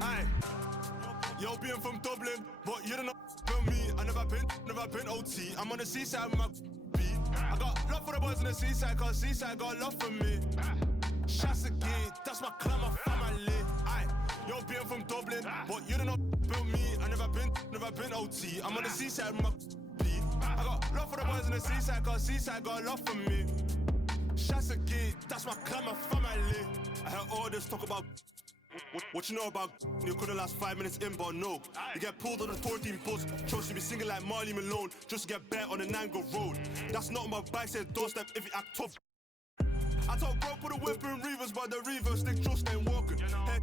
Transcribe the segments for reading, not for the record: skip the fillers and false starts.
Aye. Yo, being from Dublin, but you don't know me. I never been OT. I'm on the seaside with my beat. I got love for the boys in the seaside, cause seaside got love for me. Shots again, that's my clan, my family. Aye. Yo, being from Dublin, but you don't know me. I never been OT. I'm on the seaside with my beat. I got love for the boys in the seaside, cause seaside got love for me. Shots again, that's my clan, my family. I heard all this talk about what you know about you couldn't last 5 minutes in, but no. You get pulled on the 14 bus, chose to be singing like Marley Malone, just to get bet on the Nango Road. That's not on my bike, said doorstep if you act tough. I told bro put a whip in Reavers, but the Reavers stick just ain't walking. Head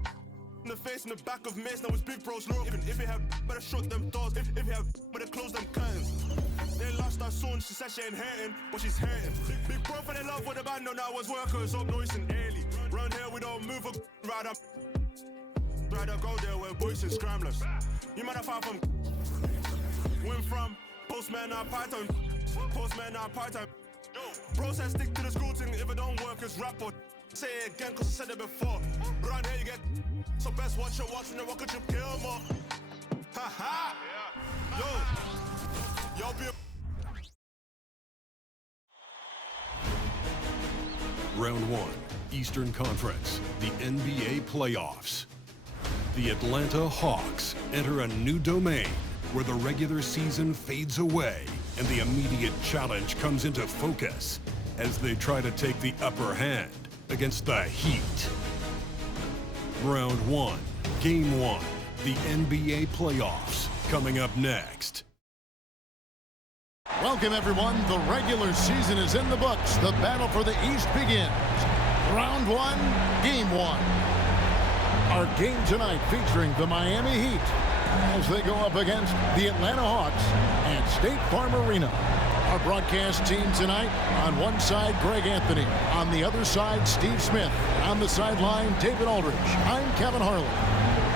in the face, in the back of Mace, now it's big bros looking. If you have better shut them doors, if you have better close them curtains. They lost her son, she said she ain't hurting, but she's hurting. Big bro fell in love with the band, no, now was workers up noise and early. Round here we don't move up, right up. Rather go there where boys and scramblers. You might have found from went from postman or part-time. Postman or part-time. Bro said stick to the school thing, if it don't work it's rap or say it again cause I said it before. Around here you get so best watch your watch and the rocket ship kill more. Ha ha! Yo be Round 1, Eastern Conference, the NBA playoffs. The Atlanta Hawks enter a new domain where the regular season fades away and the immediate challenge comes into focus as they try to take the upper hand against the Heat. Round 1, Game 1, the NBA playoffs, coming up next. Welcome everyone, the regular season is in the books. The battle for the East begins. Round 1, Game 1. Our game tonight featuring the Miami Heat as they go up against the Atlanta Hawks at State Farm Arena. Our broadcast team tonight, on one side, Greg Anthony. On the other side, Steve Smith. On the sideline, David Aldridge. I'm Kevin Harlan.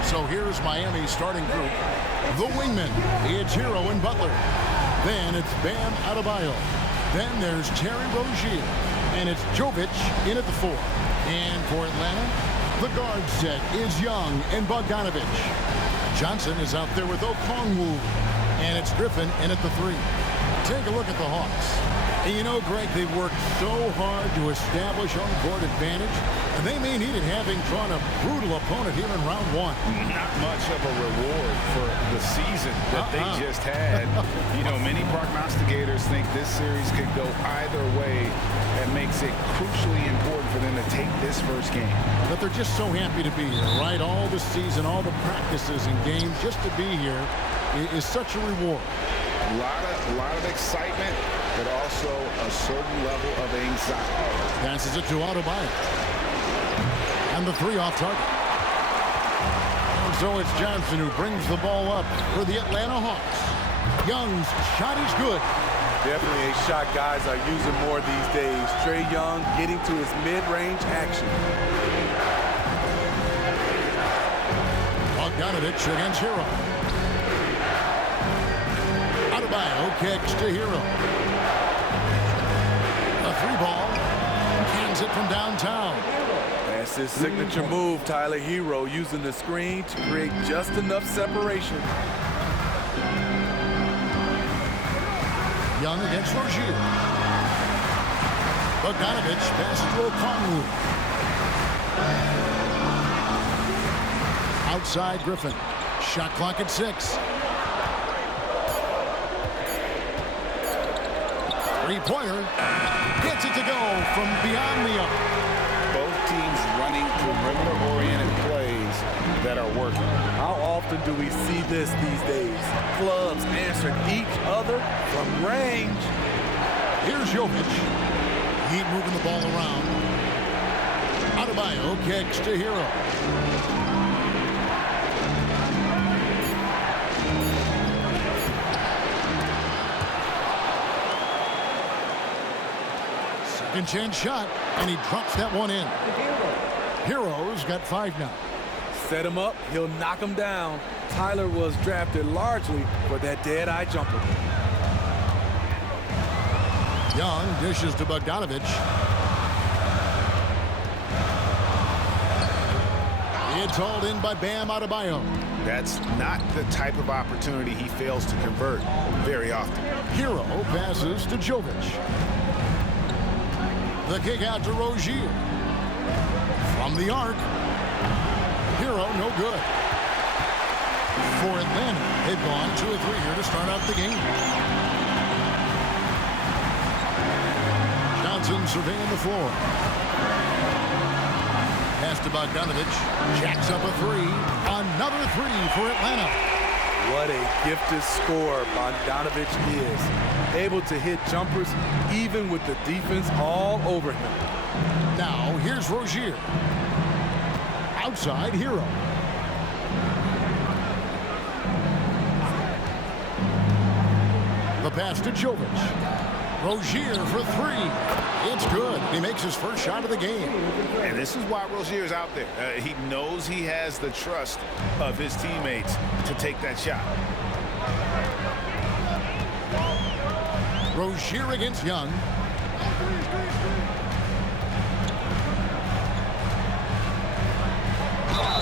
So here's Miami's starting group. The wingmen, it's Hero and Butler. Then it's Bam Adebayo. Then there's Terry Rozier. And it's Jovic in at the 4. And for Atlanta, the guard set is Young and Bogdanovich. Johnson is out there with Okongwu. And it's Griffin in at the 3. Take a look at the Hawks. And you know, Greg, they've worked so hard to establish home-court advantage, and they may need it having drawn a brutal opponent here in round 1. Not much of a reward for the season that they just had. You know, many prognosticators think this series could go either way. That makes it crucially important for them to take this first game. But they're just so happy to be here, right? All the season, all the practices and games, just to be here is such a reward. A lot of excitement, but also a certain level of anxiety. Passes it to Adebayo. And the 3 off target. And so it's Johnson who brings the ball up for the Atlanta Hawks. Young's shot is good. Definitely a shot guys are using more these days. Trae Young getting to his mid-range action. Bogdanovich against Hero. Adebayo kicks to Hero. A 3-ball. Cans it from downtown. That's his signature move, Tyler. Hero using the screen to create just enough separation. Young against Rozier. Bogdanovich passes to Okongwu. Outside Griffin. Shot clock at 6. 3-pointer. Gets it to go from beyond the arc. Both teams running perimeter-oriented plays that are working. How often do we see this these days? Clubs answering each other from range. Here's Jovic. Heat moving the ball around. Adebayo kicks to Hero. Second chance shot, and he drops that one in. Hero's got 5 now. Set him up, he'll knock him down. Tyler was drafted largely for that dead-eye jumper. Young dishes to Bogdanovich. It's hauled in by Bam Adebayo. That's not the type of opportunity he fails to convert very often. Hero passes to Jovic. The kick out to Rozier. From the arc. Hero, no good. For Atlanta, they've gone 2 of 3 here to start out the game. Johnson surveying the floor. Pass to Bogdanovic. Jacks up a 3. Another 3 for Atlanta. What a gifted scorer Bogdanovic is. Able to hit jumpers even with the defense all over him. Now, here's Rozier. Outside, Hero. The pass to Jovic. Rozier for 3. It's good. He makes his first shot of the game. And this is why Rozier is out there. He knows he has the trust of his teammates to take that shot. Rozier against Young.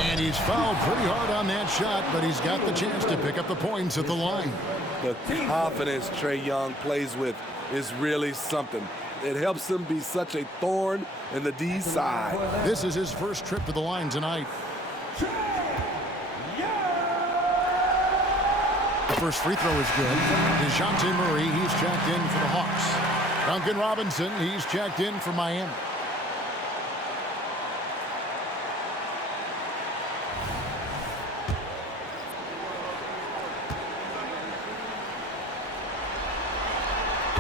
And he's fouled pretty hard on that shot, but he's got the chance to pick up the points at the line. The confidence Trae Young plays with is really something. It helps him be such a thorn in the D side. This is his first trip to the line tonight. The first free throw is good. DeJounte Murray, he's checked in for the Hawks. Duncan Robinson, he's checked in for Miami.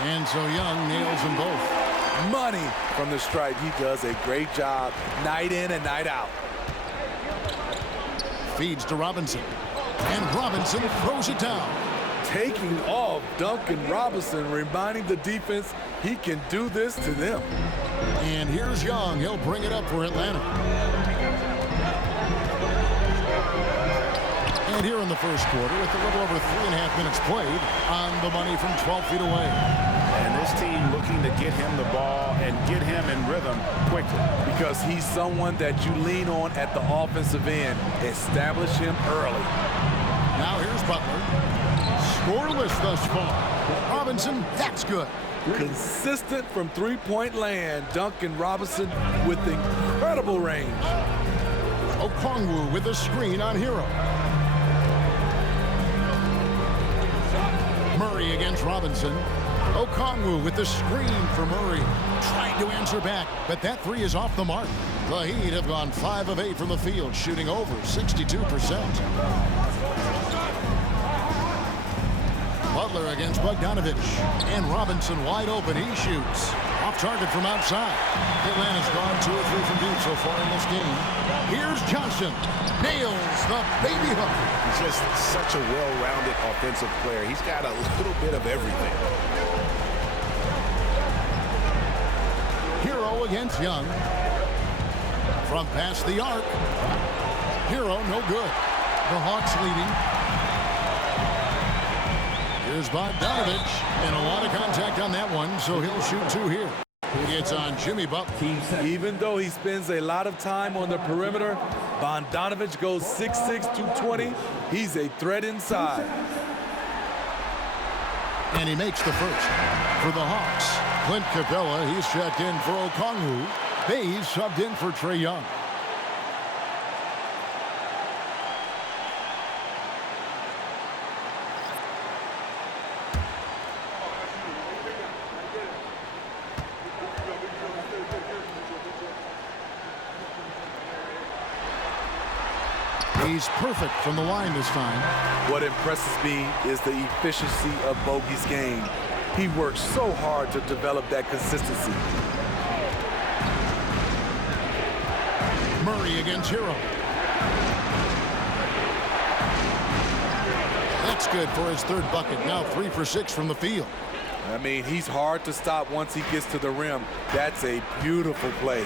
And so Young nails them both. Money from the stripe. He does a great job night in and night out. Feeds to Robinson. And Robinson throws it down. Taking off Duncan Robinson, reminding the defense he can do this to them. And here's Young. He'll bring it up for Atlanta. And here in the first quarter, with a little over 3.5 minutes played, on the money from 12 feet away. And this team looking to get him the ball and get him in rhythm quickly. Because he's someone that you lean on at the offensive end. Establish him early. Now here's Butler. Scoreless thus far. Robinson, that's good. Consistent from three-point land. Duncan Robinson with incredible range. Okongwu with a screen on Hero. Murray against Robinson. Okongwu with the screen for Murray. Trying to answer back, but that 3 is off the mark. The Heat have gone 5 of 8 from the field, shooting over 62%. Butler against Bogdanovic. And Robinson wide open. He shoots. Off target from outside. Atlanta's gone 2 of 3 from deep so far in this game. Here's Johnson. Nails the baby hook. He's just such a well-rounded offensive player. He's got a little bit of everything. Hero against Young. From past the arc. Hero no good. The Hawks leading. Here's Bogdanovic. And a lot of contact on that one, so he'll shoot 2 here. It's on Jimmy Butler. Even though he spends a lot of time on the perimeter, Bogdanovic goes 6'6", 220. He's a threat inside. And he makes the first. For the Hawks, Clint Capella, he's checked in for Okongwu. Bays subbed in for Trae Young. He's perfect from the line this time. What impresses me is the efficiency of Bogey's game. He works so hard to develop that consistency. Murray against Hero. That's good for his 3rd bucket. Now 3 for 6 from the field. I mean, he's hard to stop once he gets to the rim. That's a beautiful play.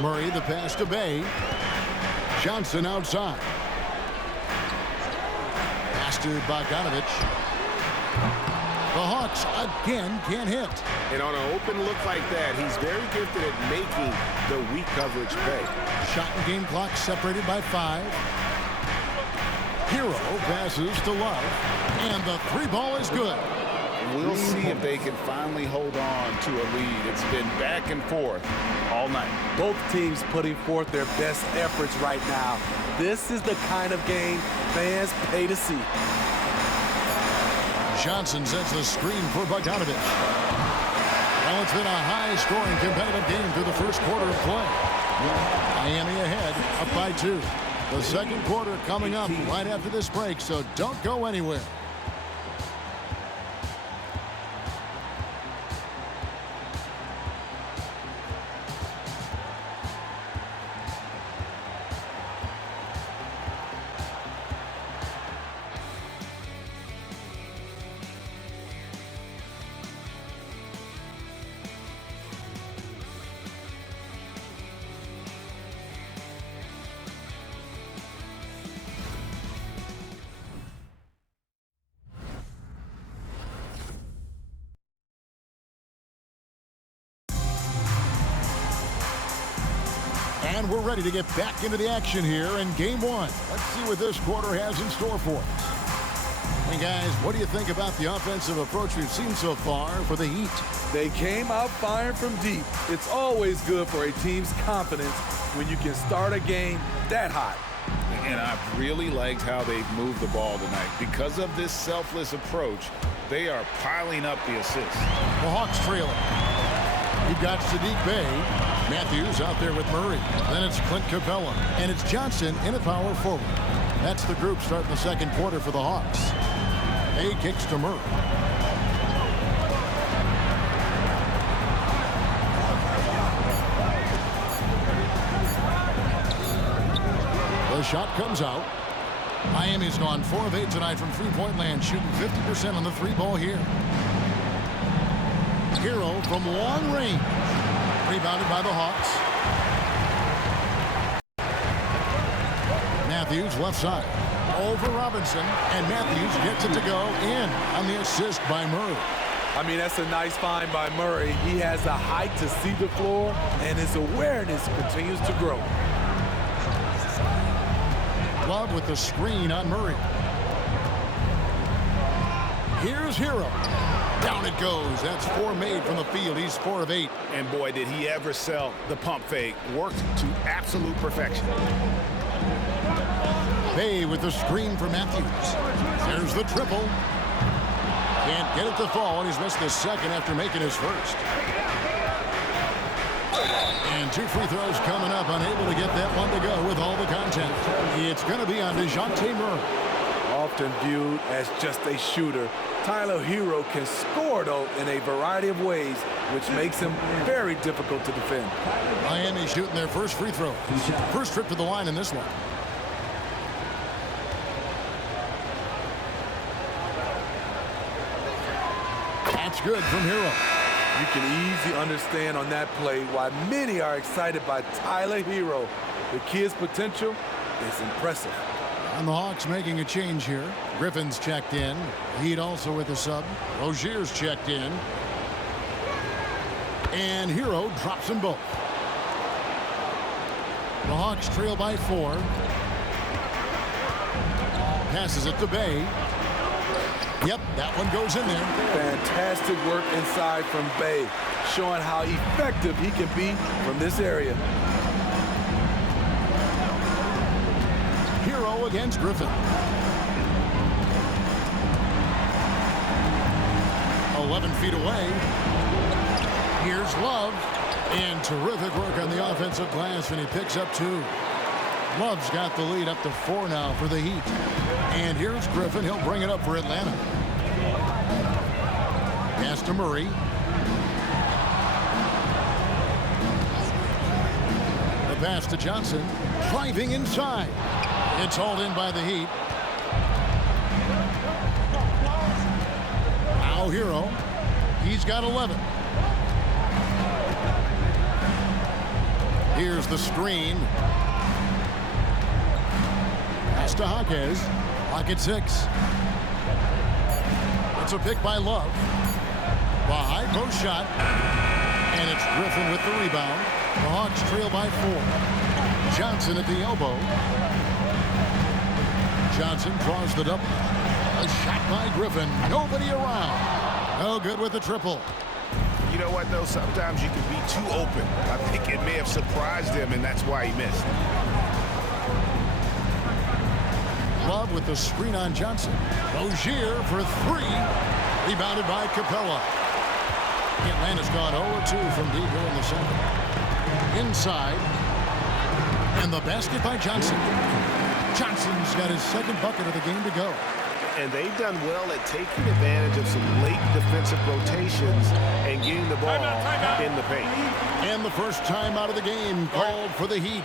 Murray the pass to Bay. Johnson outside. Pass to Bogdanovic. The Hawks again can't hit. And on an open look like that, he's very gifted at making the weak coverage pay. Shot and game clock separated by 5. Hero passes to Love, and the 3-ball is good. We'll see if they can finally hold on to a lead. It's been back and forth all night. Both teams putting forth their best efforts right now. This is the kind of game fans pay to see. Johnson sets the screen for Bogdanovich. Well, it's been a high-scoring competitive game through the first quarter of play. Miami ahead, up by 2. The second quarter coming up right after this break, so don't go anywhere. And we're ready to get back into the action here in game 1. Let's see what this quarter has in store for us. And guys, what do you think about the offensive approach we've seen so far for the Heat? They came out firing from deep. It's always good for a team's confidence when you can start a game that hot. And I've really liked how they've moved the ball tonight. Because of this selfless approach, they are piling up the assists. The Hawks trailing. You've got Saddiq Bey. Matthews out there with Murray. Then it's Clint Capella. And it's Johnson in at power forward. That's the group starting the second quarter for the Hawks. Bey kicks to Murray. The shot comes out. Miami's gone 4 of 8 tonight from three-point land, shooting 50% on the 3-ball here. Hero from long range. Rebounded by the Hawks. Matthews left side. Over Robinson. And Matthews gets it to go in on the assist by Murray. I mean, that's a nice find by Murray. He has the height to see the floor, and his awareness continues to grow. Love with the screen on Murray. Here's Hero. Down it goes. That's 4 made from the field. He's 4 of 8. And boy, did he ever sell the pump fake. Worked to absolute perfection. Bey with the screen for Matthews. There's the triple. Can't get it to fall, and he's missed the second after making his first. And 2 free throws coming up. Unable to get that one to go with all the contact. It's going to be on DeJounte Murray. Often viewed as just a shooter, Tyler Hero can score, though, in a variety of ways, which makes him very difficult to defend. Miami shooting their first free throw. First trip to the line in this one. That's good from Hero. You can easily understand on that play why many are excited by Tyler Hero. The kid's potential is impressive. And the Hawks making a change here. Griffin's checked in. Heat also with a sub. Rozier's checked in. And Hero drops them both. The Hawks trail by 4. Passes it to Bey. Yep, that one goes in there. Fantastic work inside from Bey, showing how effective he can be from this area. Hero against Griffin. 11 feet away. Here's Love. And terrific work on the offensive glass, and he picks up 2. Love's got the lead up to 4 now for the Heat. And here's Griffin. He'll bring it up for Atlanta. Pass to Murray. The pass to Johnson. Driving inside. It's hauled in by the Heat. Now Hero. He's got 11. Here's the screen. Pass to Jaquez. Clock at 6. It's a pick by Love. The high post shot. And it's Griffin with the rebound. The Hawks trail by 4. Johnson at the elbow. Johnson draws the double. A shot by Griffin. Nobody around. No good with the triple. You know what, though? Sometimes you can be too open. I think it may have surprised him, and that's why he missed. Love with the screen on Johnson. Rozier for 3. Rebounded by Capella. Atlanta's gone 0-2 from deep here in the second. Inside. And the basket by Johnson. Johnson's got his second bucket of the game to go. And they've done well at taking advantage of some late defensive rotations and getting the ball in the paint. And the first time out of the game called for the Heat.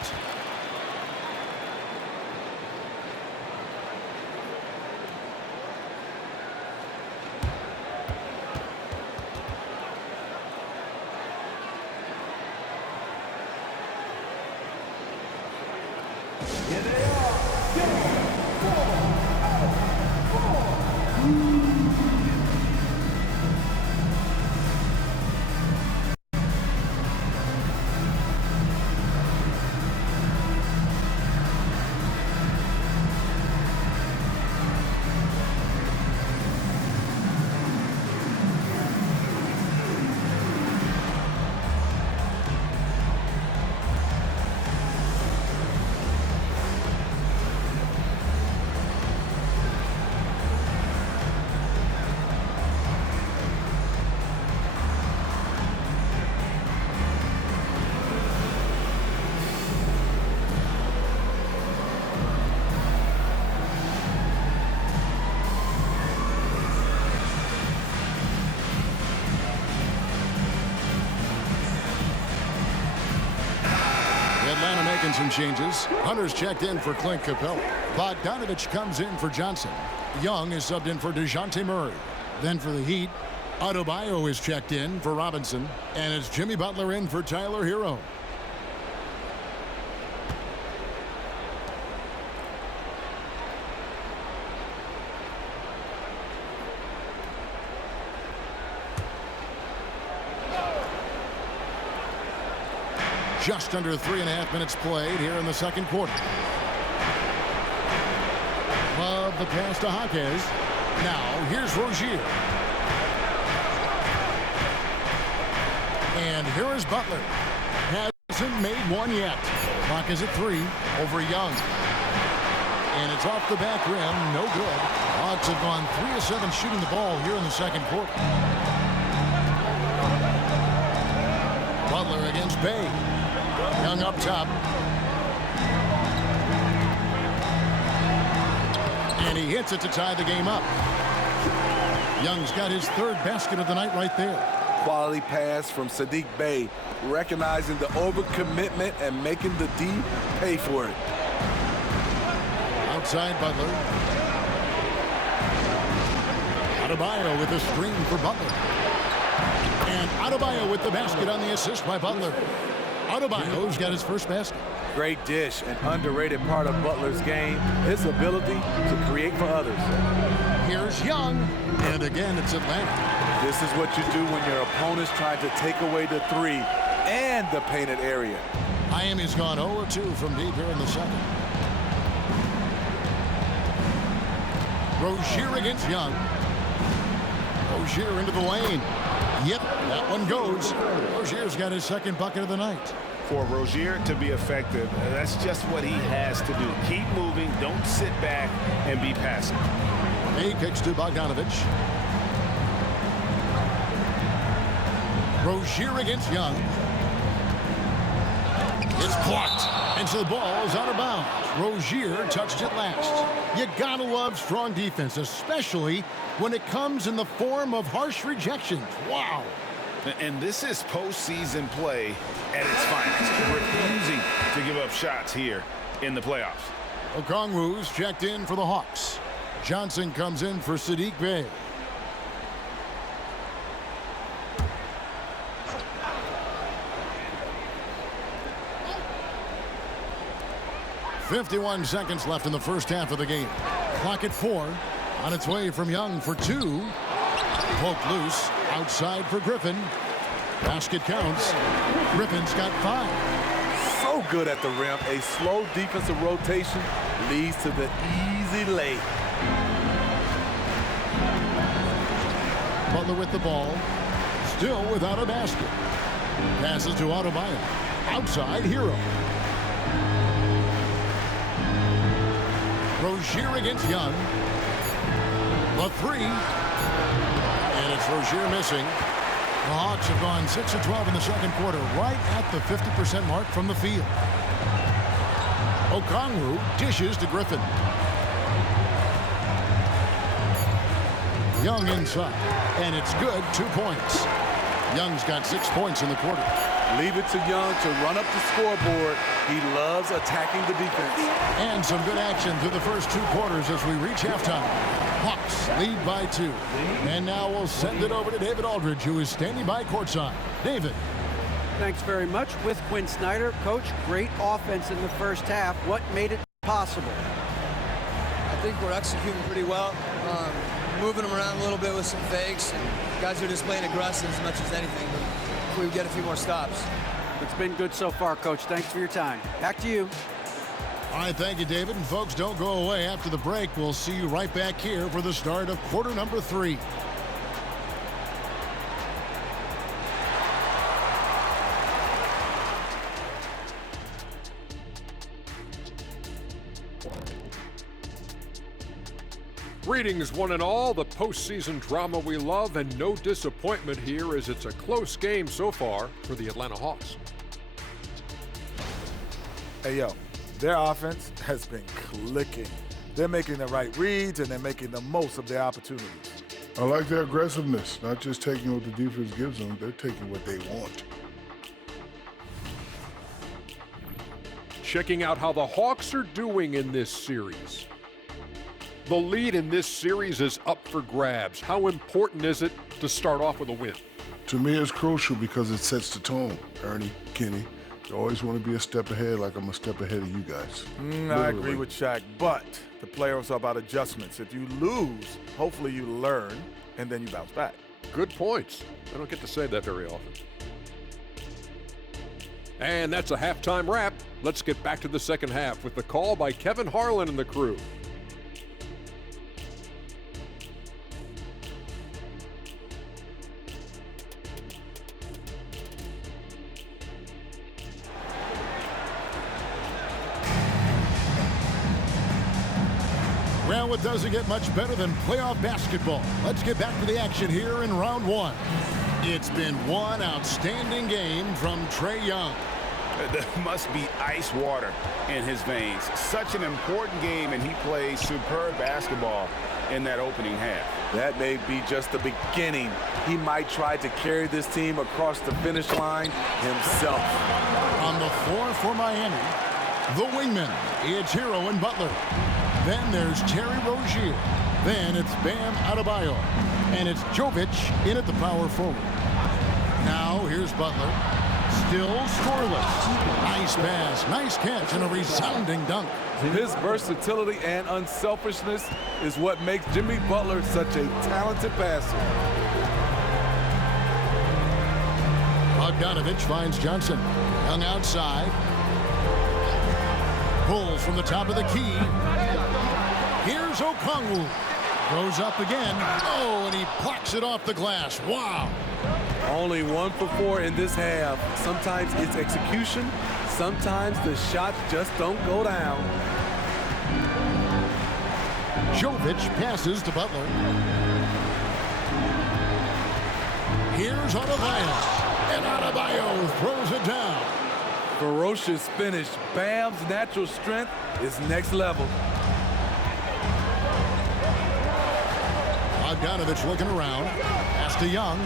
Atlanta making some changes. Hunter's checked in for Clint Capella. Bogdanovich comes in for Johnson. Young is subbed in for DeJounte Murray. Then for the Heat, Adebayo is checked in for Robinson. And it's Jimmy Butler in for Tyler Hero. Just under 3.5 minutes played here in the second quarter. Love the pass to Hawkes. Now here's Rozier. And here is Butler. Hasn't made one yet. Clock is at 3 over Young. And it's off the back rim. No good. Hawks have gone 3 of 7 shooting the ball here in the second quarter. Butler against Bay. Young up top. And he hits it to tie the game up. Young's got his third basket of the night right there. Quality pass from Saddiq Bey, recognizing the overcommitment and making the D pay for it. Outside Butler. Adebayo with the screen for Butler. And Adebayo with the basket on the assist by Butler. Adebayo's got his first basket. Great dish, an underrated part of Butler's game, his ability to create for others. Here's Young, and again it's Atlanta. This is what you do when your opponent's trying to take away the 3 and the painted area. Miami's gone 0-2 from deep here in the second. Rozier against Young. Rozier into the lane. Yep, that one goes. Rozier's got his second bucket of the night. For Rozier to be effective, that's just what he has to do. Keep moving, don't sit back and be passive. He kicks to Bogdanovich. Rozier against Young. It's blocked. And so the ball is out of bounds. Rozier touched it last. You gotta love strong defense, especially when it comes in the form of harsh rejections. Wow. And this is postseason play at its finest. Refusing to give up shots here in the playoffs. Okongwu's checked in for the Hawks. Johnson comes in for Saddiq Bey. .51 seconds left in the first half of the game. Clock at 4. On its way from Young for 2. Poked loose. Outside for Griffin. Basket counts. Griffin's got 5. So good at the rim. A slow defensive rotation leads to the easy lay. Butler with the ball. Still without a basket. Passes to Adebayo. Outside, Hero. Rozier against Young. The 3. And it's Rozier missing. The Hawks have gone 6 of 12 in the second quarter, right at the 50% mark from the field. Okongwu dishes to Griffin. Young inside, and it's good. 2 points. Young's got 6 points in the quarter. Leave it to Young to run up the scoreboard. He loves attacking the defense. And some good action through the first 2 quarters as we reach halftime. Hawks lead by 2. And now we'll send it over to David Aldridge, who is standing by courtside. David. Thanks very much. With Quinn Snyder. Coach, great offense in the first half. What made it possible? I think we're executing pretty well. Moving them around a little bit with some fakes. And guys are just playing aggressive as much as anything. But if we get a few more stops. It's been good so far, Coach. Thanks for your time. Back to you. All right, thank you, David. And folks, don't go away. After the break, we'll see you right back here for the start of quarter number 3. Greetings, one and all. The postseason drama we love, and no disappointment here as it's a close game so far for the Atlanta Hawks. Hey, yo, their offense has been clicking. They're making the right reads, and they're making the most of their opportunities. I like their aggressiveness, not just taking what the defense gives them, they're taking what they want. Checking out how the Hawks are doing in this series. The lead in this series is up for grabs. How important is it to start off with a win? To me, it's crucial because it sets the tone. Ernie, Kenny, you always want to be a step ahead, like I'm a step ahead of you guys. I agree with Shaq, but the playoffs are about adjustments. If you lose, hopefully you learn, and then you bounce back. Good points. I don't get to say that very often. And that's a halftime wrap. Let's get back to the second half with the call by Kevin Harlan and the crew. Well, it doesn't get much better than playoff basketball. Let's get back to the action here in round 1. It's been one outstanding game from Trae Young. There must be ice water in his veins. Such an important game, and he plays superb basketball in that opening half. That may be just the beginning. He might try to carry this team across the finish line himself. On the floor for Miami, the wingmen, it's Hero and Butler. Then there's Terry Rozier. Then it's Bam Adebayo. And it's Jovic in at the power forward. Now here's Butler. Still scoreless. Nice pass, nice catch, and a resounding dunk. His versatility and unselfishness is what makes Jimmy Butler such a talented passer. Bogdanovich finds Johnson. Young outside. Pulls from the top of the key. Here's Okongwu. Goes up again. Oh, and he plucks it off the glass. Wow. Only 1 for 4 in this half. Sometimes it's execution. Sometimes the shots just don't go down. Jovic passes to Butler. Here's Adebayo. And Adebayo throws it down. Ferocious finish. Bam's natural strength is next level. Bogdanovich looking around. Pass to Young.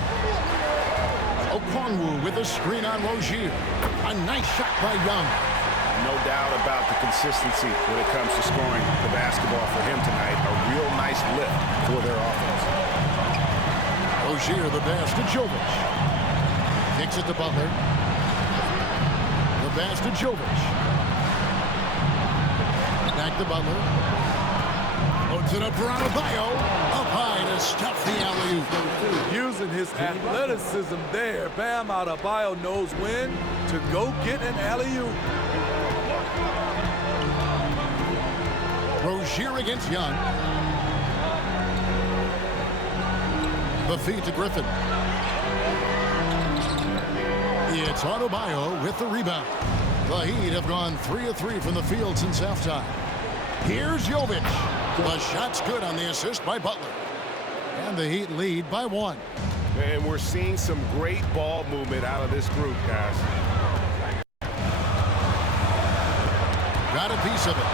Okongwu with a screen on Rozier. A nice shot by Young. No doubt about the consistency when it comes to scoring the basketball for him tonight. A real nice lift for their offense. Rozier the pass to Jovic. Kicks it to Butler. The pass to Jovic. Back to Butler. Loads it up for Adebayo. Up high to stuff the alley-oop. Using his athleticism there, Bam Adebayo knows when to go get an alley-oop. Rozier against Young. The feed to Griffin. It's Adebayo with the rebound. The Heat have gone 3 of 3 from the field since halftime. Here's Jovic. The shot's good on the assist by Butler. And the Heat lead by 1. And we're seeing some great ball movement out of this group, guys. Got a piece of it.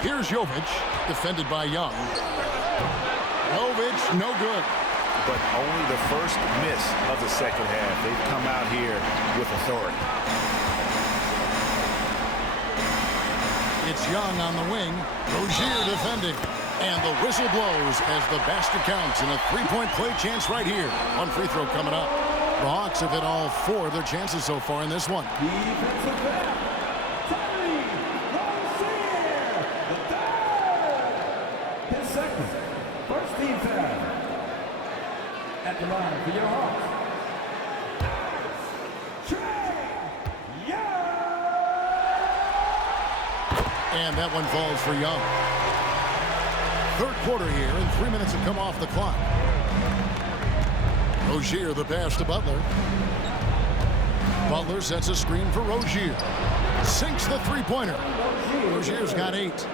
Here's Jovic, defended by Young. Jovic, no good. But only the first miss of the second half. They've come out here with authority. It's Young on the wing. Rozier defending. And the whistle blows as the basket counts in a three-point play chance right here. One free throw coming up. The Hawks have hit all 4 of their chances so far in this one. His second. First team foul. At the line for your Hawks. And that one falls for Young. Third quarter here, and 3 minutes have come off the clock. Rozier, the pass to Butler. Butler sets a screen for Rozier. Sinks the three-pointer. Rozier's got 8.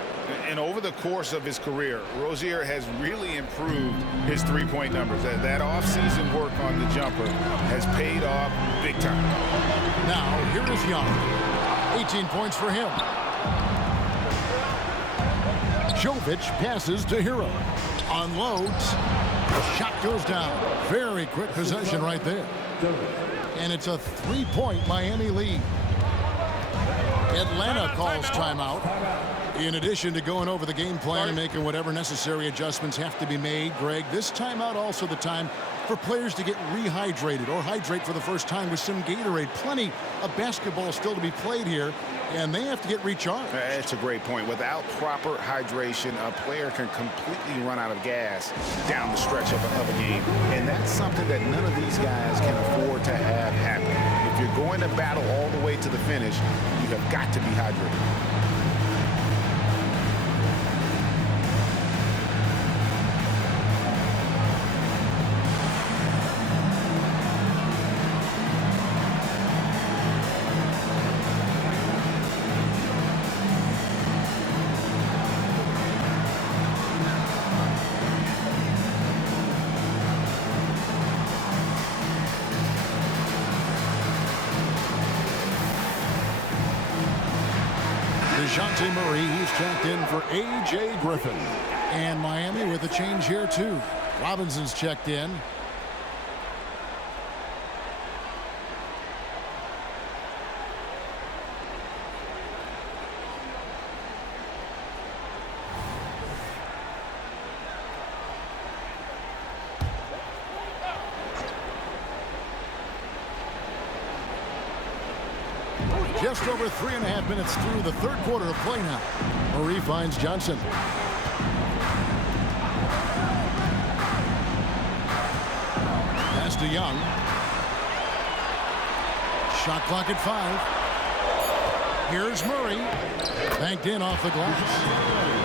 And over the course of his career, Rozier has really improved his three-point numbers. That off-season work on the jumper has paid off big time. Now, here is Young. 18 points for him. Jovic passes to Hero. Unloads. The shot goes down. Very quick possession right there. And it's a 3-point Miami lead. Atlanta calls timeout. In addition to going over the game plan and making whatever necessary adjustments have to be made, Greg, this timeout also the time for players to get rehydrated or hydrate for the first time with some Gatorade. Plenty of basketball still to be played here, and they have to get recharged. That's a great point. Without proper hydration, a player can completely run out of gas down the stretch of a game. And that's something that none of these guys can afford to have happen. If you're going to battle all the way to the finish, you have got to be hydrated. DeJounte Murray, he's checked in for A.J. Griffin. And Miami with a change here, too. Robinson's checked in. Just over 3.5 minutes through the third quarter of play now. Murray finds Johnson. Pass to Young. Shot clock at 5. Here's Murray. Banked in off the glass.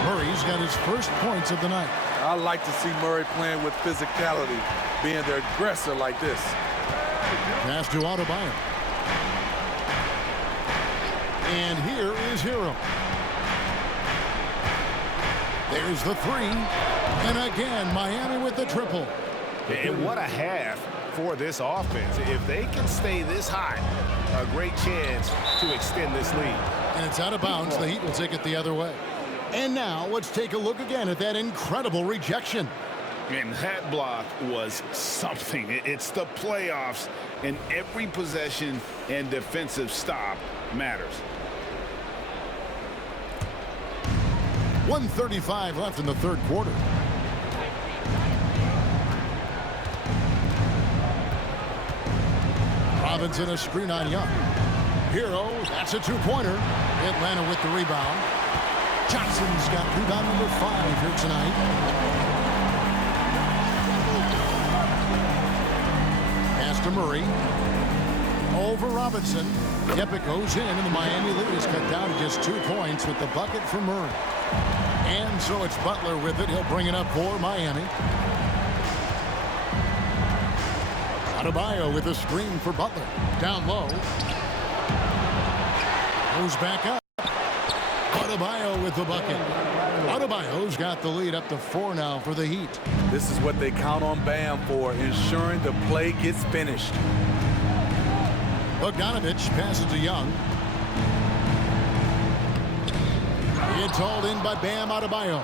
Murray's got his first points of the night. I like to see Murray playing with physicality, being the aggressor like this. Pass to Adebayo. And here is Hero. There's the 3. And again, Miami with the triple. And what a half for this offense. If they can stay this hot, a great chance to extend this lead. And it's out of bounds. The Heat will take it the other way. And now let's take a look again at that incredible rejection. And that block was something. It's the playoffs, and every possession and defensive stop matters. 1:35 left in the third quarter. Robinson a screen on Young. Hero, that's a 2-pointer. Atlanta with the rebound. Johnson's got rebound number 5 here tonight. Pass to Murray. Over Robinson. Yep, it goes in, and the Miami lead is cut down to just 2 points with the bucket from Murray. And so it's Butler with it. He'll bring it up for Miami. Adebayo with a screen for Butler. Down low. Goes back up. Adebayo with the bucket. Adebayo's got the lead up to 4 now for the Heat. This is what they count on Bam for, ensuring the play gets finished. Bogdanovich passes to Young. It's hauled in by Bam Adebayo.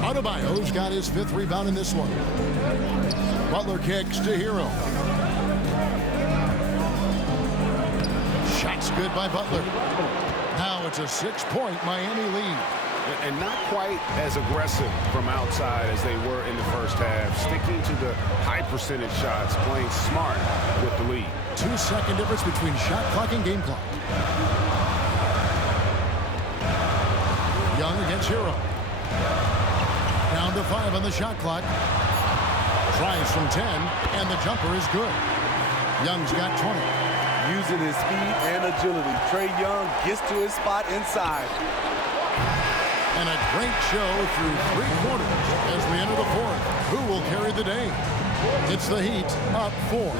Adebayo's got his 5th rebound in this one. Butler kicks to Hero. Shot's good by Butler. Now it's a 6-point Miami lead. And not quite as aggressive from outside as they were in the first half. Sticking to the high percentage shots, playing smart with the lead. 2-second difference between shot clock and game clock. Young against Hero. Down to 5 on the shot clock. Tries from 10, and the jumper is good. Young's got 20. Using his speed and agility, Trae Young gets to his spot inside. And a great show through 3 quarters as we enter the 4th. Who will carry the day? It's the Heat up 4.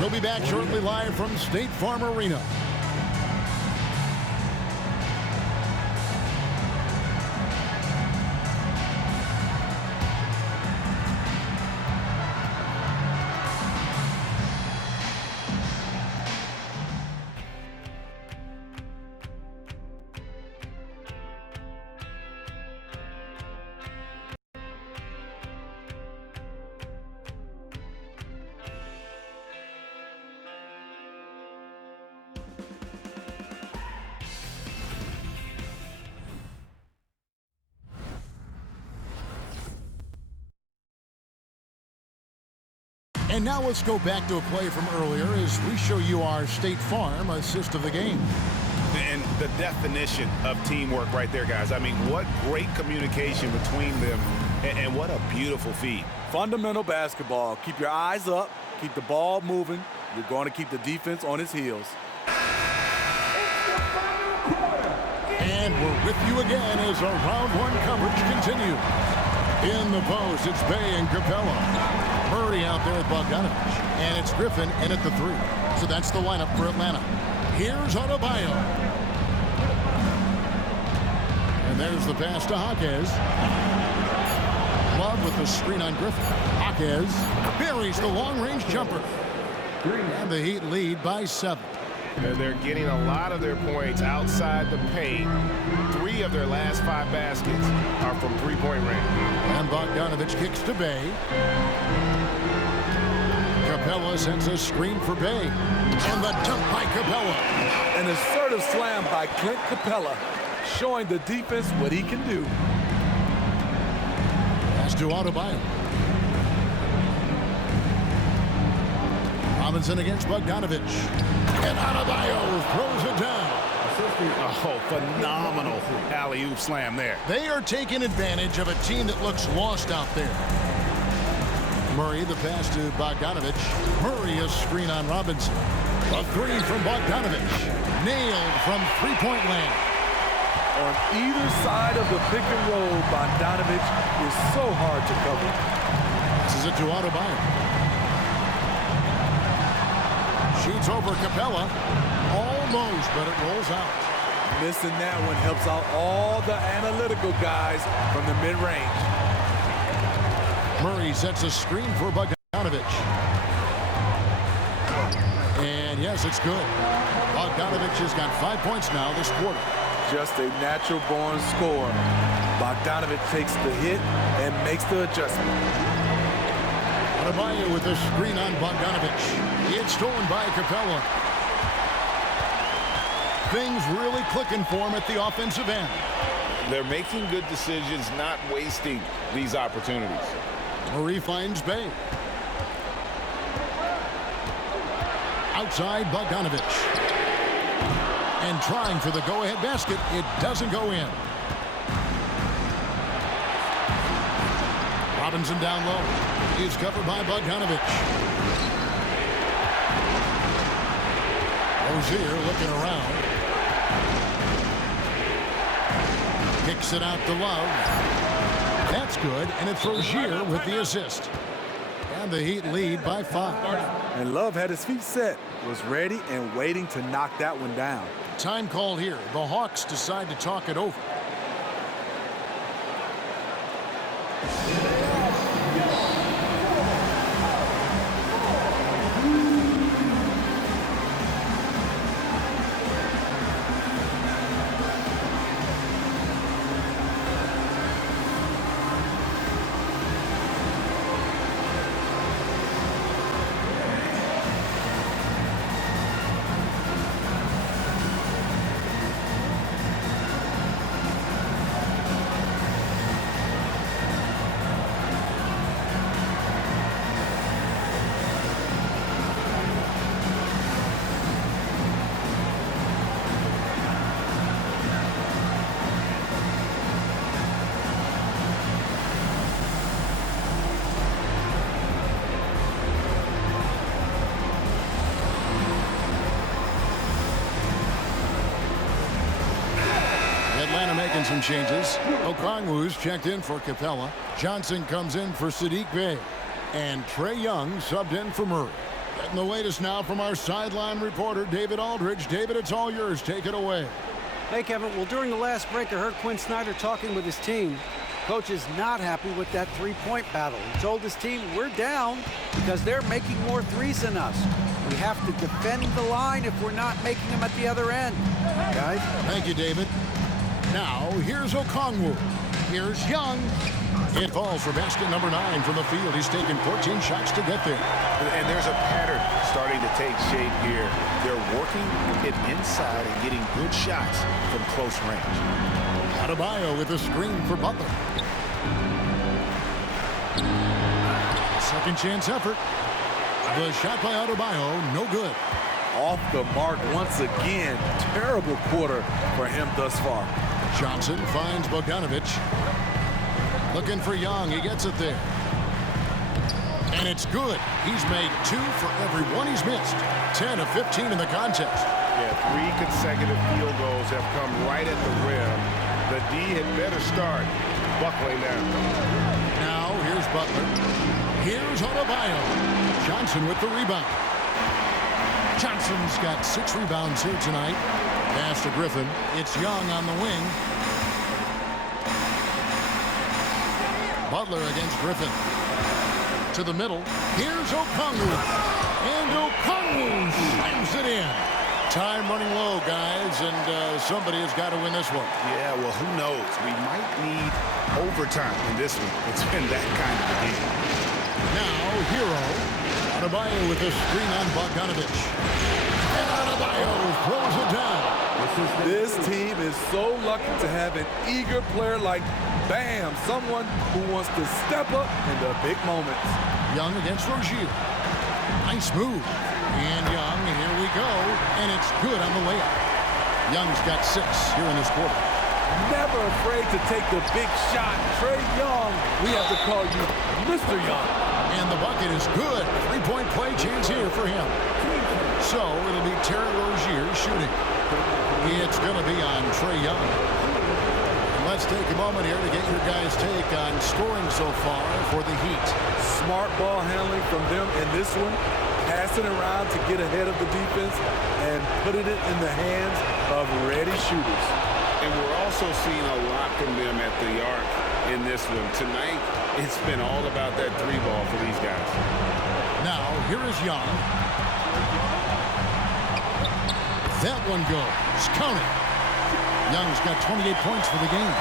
We'll be back shortly live from State Farm Arena. And now let's go back to a play from earlier as we show you our State Farm assist of the game. And the definition of teamwork right there, guys. I mean, what great communication between them, and what a beautiful feed. Fundamental basketball. Keep your eyes up. Keep the ball moving. You're going to keep the defense on its heels. And we're with you again as our round 1 coverage continues. In the post, it's Bey and Capella. Murray out there with Bogdanovich. And it's Griffin in at the 3. So that's the lineup for Atlanta. Here's Adebayo. And there's the pass to Jaquez. Love with the screen on Griffin. Jaquez buries the long-range jumper. And the Heat lead by 7. They're getting a lot of their points outside the paint. 3 of their last 5 baskets are from 3-point range. And Bogdanovich kicks to Bey. Capella sends a screen for Bey. And the dunk by Capella. An assertive slam by Clint Capella, showing the defense what he can do. Pass to Adebayo. Robinson against Bogdanovich. And Adebayo throws it down. Oh, phenomenal alley-oop slam there. They are taking advantage of a team that looks lost out there. Murray, the pass to Bogdanovich. Murray, a screen on Robinson. A 3 from Bogdanovich. Nailed from 3-point land. On either side of the pick and roll, Bogdanovich is so hard to cover. This is it to Adebayo. Shoots over Capella. Almost, but it rolls out. Missing that one helps out all the analytical guys from the mid-range. Murray sets a screen for Bogdanovich. And yes, it's good. Bogdanovich has got 5 points now this quarter. Just a natural-born scorer. Bogdanovich takes the hit and makes the adjustment. Adebayo with a screen on Bogdanovich. It's stolen by Capella. Things really clicking for him at the offensive end. They're making good decisions, not wasting these opportunities. Murray finds Bey. Outside Bogdanovich. And trying for the go-ahead basket. It doesn't go in. Robinson down low. He's covered by Bogdanovich. Rozier looking around. Kicks it out to Love. That's good, and it's Rozier with the assist. And the Heat lead by 5. And Love had his feet set, was ready and waiting to knock that one down. Time called here. The Hawks decide to talk it over. Making some changes. Okongwu's checked in for Capella. Johnson comes in for Sadiq Bey. And Trae Young subbed in for Murray. Getting the latest now from our sideline reporter, David Aldridge. David, it's all yours. Take it away. Hey, Kevin. Well, during the last break, I heard Quinn Snyder talking with his team. Coach is not happy with that three-point battle. He told his team, we're down because they're making more threes than us. We have to defend the line if we're not making them at the other end. Guys? Thank you, David. Now, here's Okongwu. Here's Young. It falls for basket number 9 from the field. He's taken 14 shots to get there. And there's a pattern starting to take shape here. They're working it inside and getting good shots from close range. Adebayo with a screen for Butler. Second chance effort. The shot by Adebayo, no good. Off the mark once again. Terrible quarter for him thus far. Johnson finds Bogdanovich. Looking for Young. He gets it there. And it's good. He's made 2 for every one he's missed. 10 of 15 in the contest. Yeah, 3 consecutive field goals have come right at the rim. The D had better start buckling down. Now, here's Butler. Here's Adebayo. Johnson with the rebound. Johnson's got 6 rebounds here tonight. Pass to Griffin. It's Young on the wing. Butler against Griffin. To the middle. Here's Okongwu. And Okongwu slams it in. Time running low, guys, and somebody has got to win this one. Yeah, well, who knows? We might need overtime in this one. It's been that kind of a game. Now, Hero. Adebayo with a screen on Bogdanovich. And Adebayo throws it down. This team is so lucky to have an eager player like Bam, someone who wants to step up in the big moments. Young against Rozier. Nice move. And Young, here we go. And it's good on the layup. Young's got 6 here in this quarter. Never afraid to take the big shot. Trae Young, we have to call you Mr. Young. And the bucket is good. 3-point play chance here for him. So it'll be Terry Rozier shooting. It's going to be on Trae Young. And let's take a moment here to get your guys' take on scoring so far for the Heat. Smart ball handling from them in this one. Passing around to get ahead of the defense and putting it in the hands of ready shooters. And we're also seeing a lot from them at the arc in this one. Tonight, it's been all about that 3 ball for these guys. Now, here is Young. That one goes. Count it. Young's got 28 points for the game.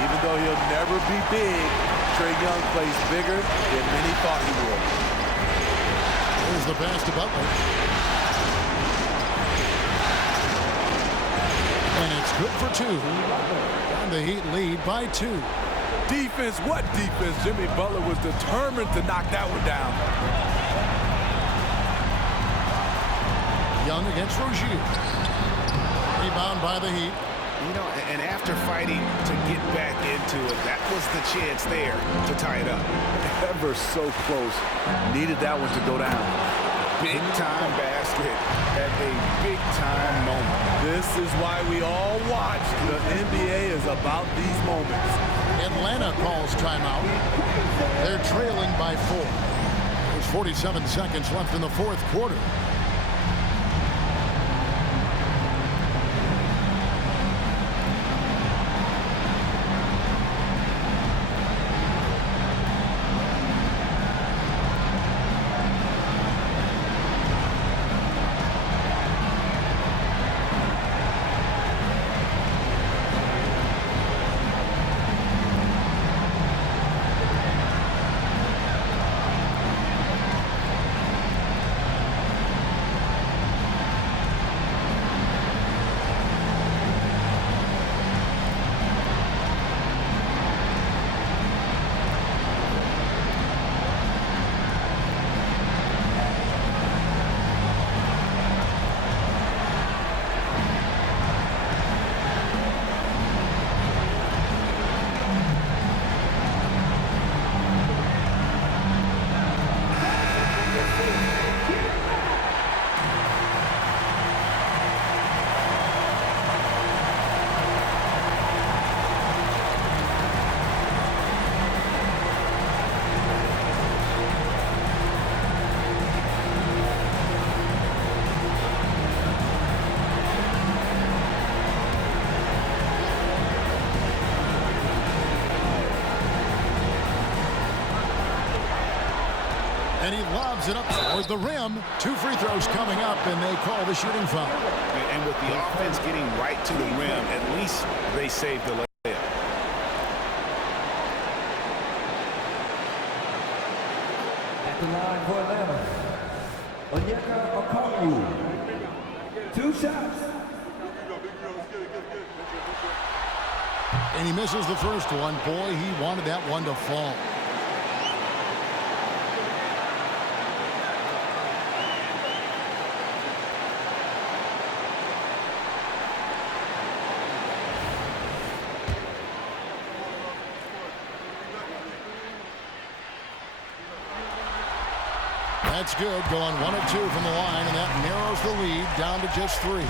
Even though he'll never be big, Trae Young plays bigger than many thought he would. Here's the pass to Butler. And it's good for 2. And the Heat lead by 2. Defense, what defense? Jimmy Butler was determined to knock that one down. Young against Rozier. Rebound by the Heat. You know, and after fighting to get back into it, that was the chance there to tie it up. Ever so close. Needed that one to go down. Big-time basket at a big-time moment. This is why we all watch. The NBA is about these moments. Atlanta calls timeout. They're trailing by 4. There's 47 seconds left in the fourth quarter. And he lobs it up toward the rim. 2 free throws coming up, and they call the shooting foul. And with the offense getting right to the rim, at least they saved the layup. At the line for Atlanta, Onyeka Okongwu. 2 shots. And he misses the first one. Boy, he wanted that one to fall. That's good, going 1 of 2 from the line, and that narrows the lead down to just 3.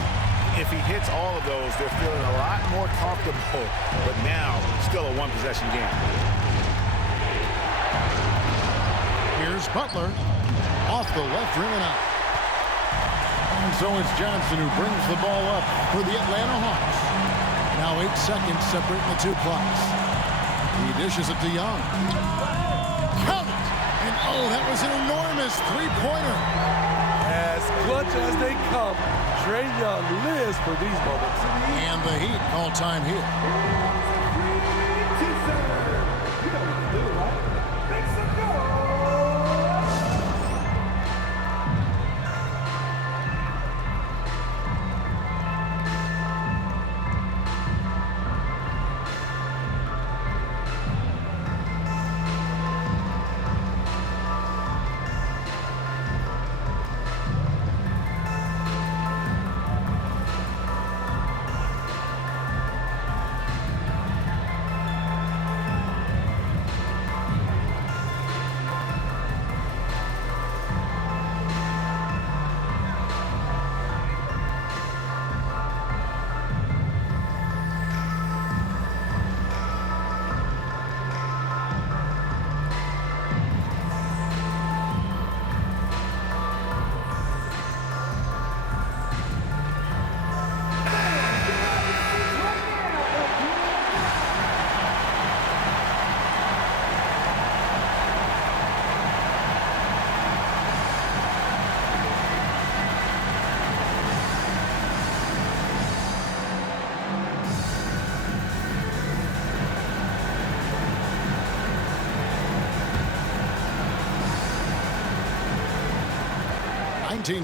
If he hits all of those, they're feeling a lot more comfortable, but now still a 1-possession game. Here's Butler off the left rim and out. And so it's Johnson who brings the ball up for the Atlanta Hawks. Now 8 seconds separating the 2 clocks. He dishes it to Young. Count it! And oh, that was an enormous 3-pointer. As clutch as they come, Trae Young lives for these moments. And the Heat call time here.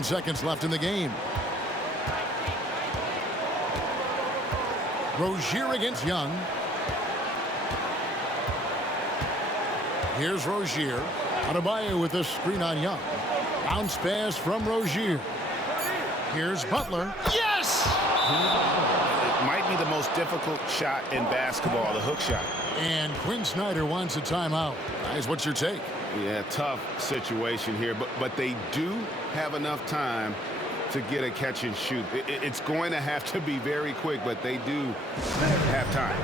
Seconds left in the game. Rozier against Young. Here's Rozier. Adebayo with the screen on Young. Bounce pass from Rozier. Here's Butler. Yes! might be the most difficult shot in basketball, the hook shot. And Quinn Snyder wants a timeout. Guys, what's your take? Yeah, tough situation here, but they do have enough time to get a catch and shoot. It's going to have to be very quick, but they do have time.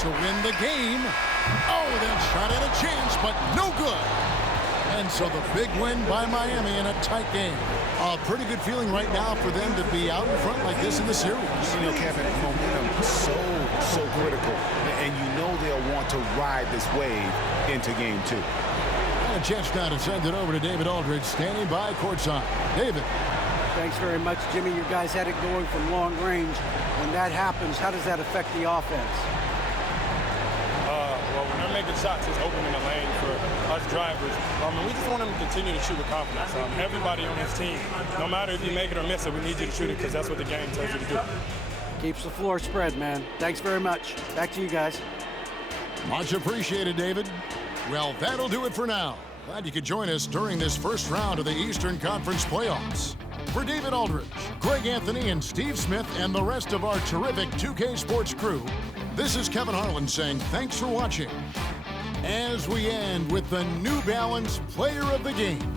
To win the game. Oh, that shot had a chance, but no good. And so the big win by Miami in a tight game. A pretty good feeling right now for them to be out in front like this in the series. You know, Kevin, momentum so critical. And you know they'll want to ride this wave into game 2. And a chance now to send it over to David Aldridge, standing by courtside. David. Thanks very much, Jimmy. Your guys had it going from long range. When that happens, how does that affect the offense? Well, when they're making shots, it's opening the lane for us drivers. We just want them to continue to shoot with confidence. Everybody on this team, no matter if you make it or miss it, we need you to shoot it because that's what the game tells you to do. Keeps the floor spread, man. Thanks very much. Back to you guys. Much appreciated, David. Well, that'll do it for now. Glad you could join us during this first round of the Eastern Conference playoffs. For David Aldridge, Greg Anthony, and Steve Smith, and the rest of our terrific 2K Sports crew, this is Kevin Harlan saying thanks for watching. As we end with the New Balance Player of the Game.